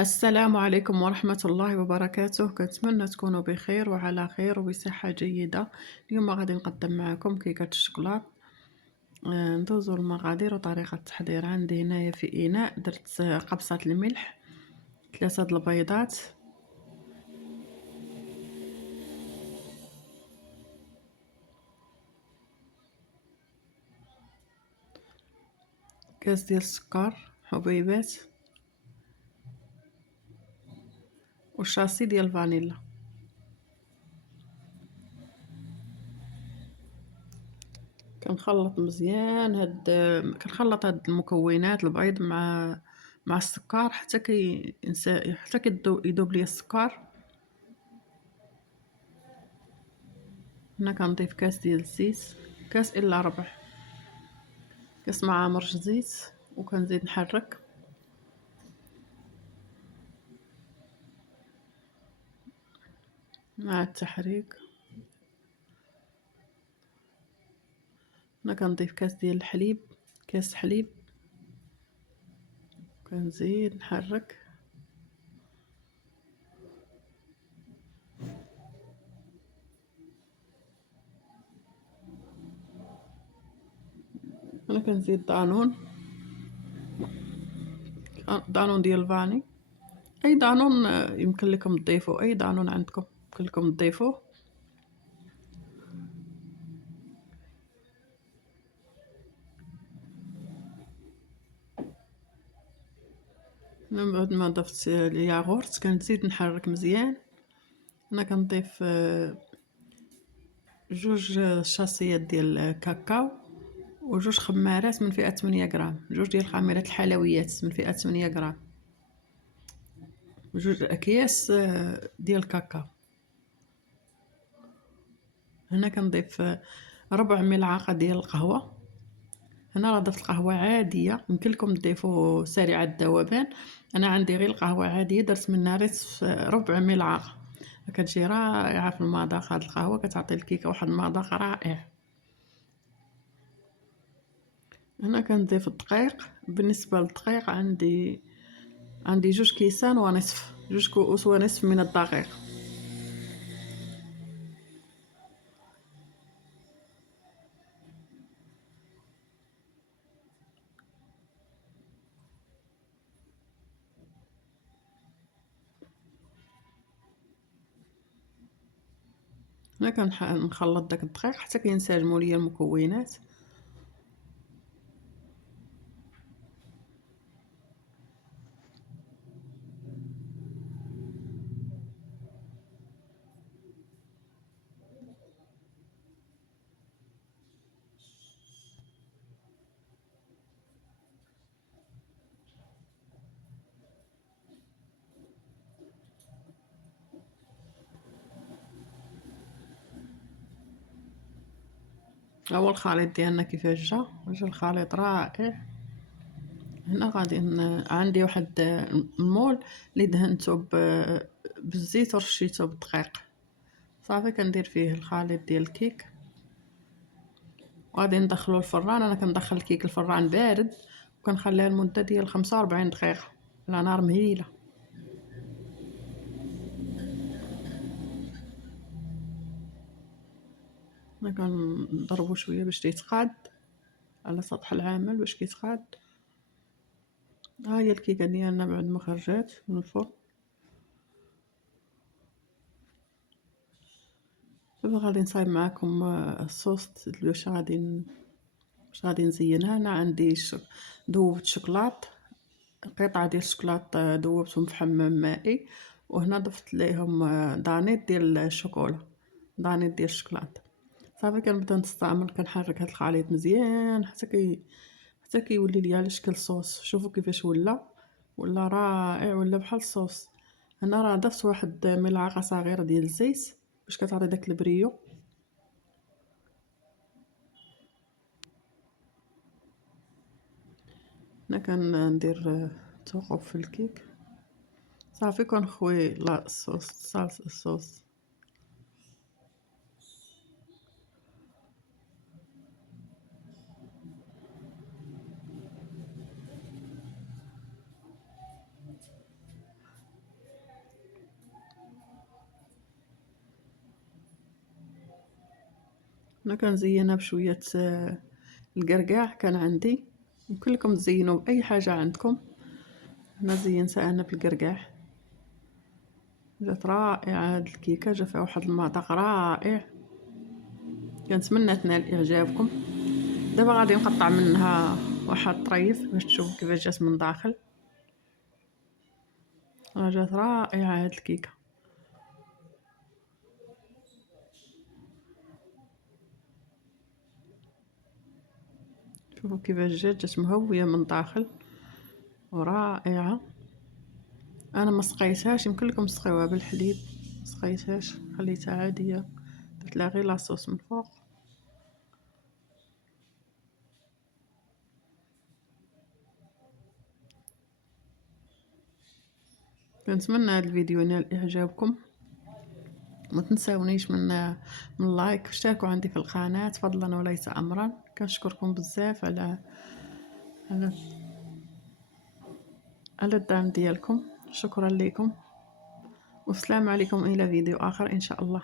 السلام عليكم ورحمة الله وبركاته، كنتمنى تكونوا بخير وعلى خير وبصحة جيدة. اليوم غادي نقدم معكم كيكة الشوكولات. ندوزو المقادير وطريقة التحضير. عندي هنايا في إناء درت قبصة الملح، 3 د البيضات، كاس ديال السكر حبيبات، وشاسي ديال الفانيلا. كنخلط مزيان كنخلط هاد المكونات، البيض مع السكر حتى يذوب ليا السكر. هنا كنضيف كاس ديال الزيت، كاس الا ربع، كاس مع مرش زيت، وكنزيد نحرك. مع التحريك هنا كنضيف كاس ديال الحليب، كاس حليب، كنزيد نحرك. هنا كنزيد دانون ديال الفاني، اي دانون يمكن لكم تضيفوا، اي دانون عندكم يمكن لكم تضيفوه. من بعد ما ضفت الياغورت كنزيد نحرك مزيان. هنا كنضيف 2 شاسيات ديال الكاكاو و2 خمارات من فئة 8 غرام، 2 ديال خميرات الحلويات من فئة 8 غرام، 2 أكياس ديال الكاكاو. هنا كنضيف ربع ملعقة ديال القهوة. هنا راه ضفت القهوة عادية، يمكن لكم تضيفوا سريعة الذوبان، أنا عندي غير القهوة عادية درت منها ربع ملعقة. كتجي رائعة في المذاق، هاد القهوة كتعطي الكيكة واحد المذاق رائع. هنا كنضيف الدقيق. بالنسبة للدقيق عندي 2 كيسان ونصف، 2 كؤوس ونصف من الدقيق. هنا كنخلط داك الدقيق حتى كينسجموا ليا المكونات. ها هو الخليط ديالنا كيفاش جا الخليط رائع. هنا عندي واحد المول اللي دهنته بالزيت ورشيته بالدقيق. صافي كندير فيه الخليط ديال الكيك وغادي ندخلو الفران. انا كندخل الكيك الفران بارد وكنخليها لمده ديال 45 دقيقه على نار مهيله. انا كنضربو شويه باش يتقاد على سطح العمل باش كيتقاد. ها هي الكيكه ديالنا بعد ما خرجات من الفرن. دابا غادي نصايب معكم الصوص باش غادي نزينها. انا عندي ذوبت شوكولات، قطعه ديال الشوكولات ذوبتهم في حمام مائي، وهنا ضفت ليهم دانيت ديال الشوكولا، دانيت ديال الشوكولات. صافي كنبدا نستعمل، كنحرك هاد الخليط مزيان حتى كيولي ليا على شكل صوص. شوفوا كيفاش ولا رائع، ولا بحال الصوص. هنا راه ضفت واحد ملعقه صغيره ديال الزيت باش كتعطي داك البريو. هنا كندير ثقب في الكيك. صافي كنخوي لا الصوص، صلصه الصوص. أنا كنزينها بشوية القرقاع كان عندي، وكلكم تزينوا بأي حاجة عندكم. أنا زينتها أنا بالقرقاع، جات رائعة هاد الكيكة، جا فيها واحد المذاق رائع، كنتمنى تنال إعجابكم. دابا غادي نقطع منها واحد الطريف باش تشوفوا كيفاش جات من داخل. جات رائعة هاد الكيكة. شوفوا كيفاش جات مهوية من داخل ورائعة. انا ما سقيتهاش، يمكن لكم تسقيوها بالحليب، ما سقيتهاش، خليتها عادية، درت لها غير لاصوص من فوق. كنتمنى هاد الفيديو ينال اعجابكم، ما تنساونيش من لايك واشتركوا عندي في القناة فضلا وليس امرا. كنشكركم بزاف على على الدعم ديالكم، شكرا لكم، والسلام عليكم الى فيديو اخر ان شاء الله.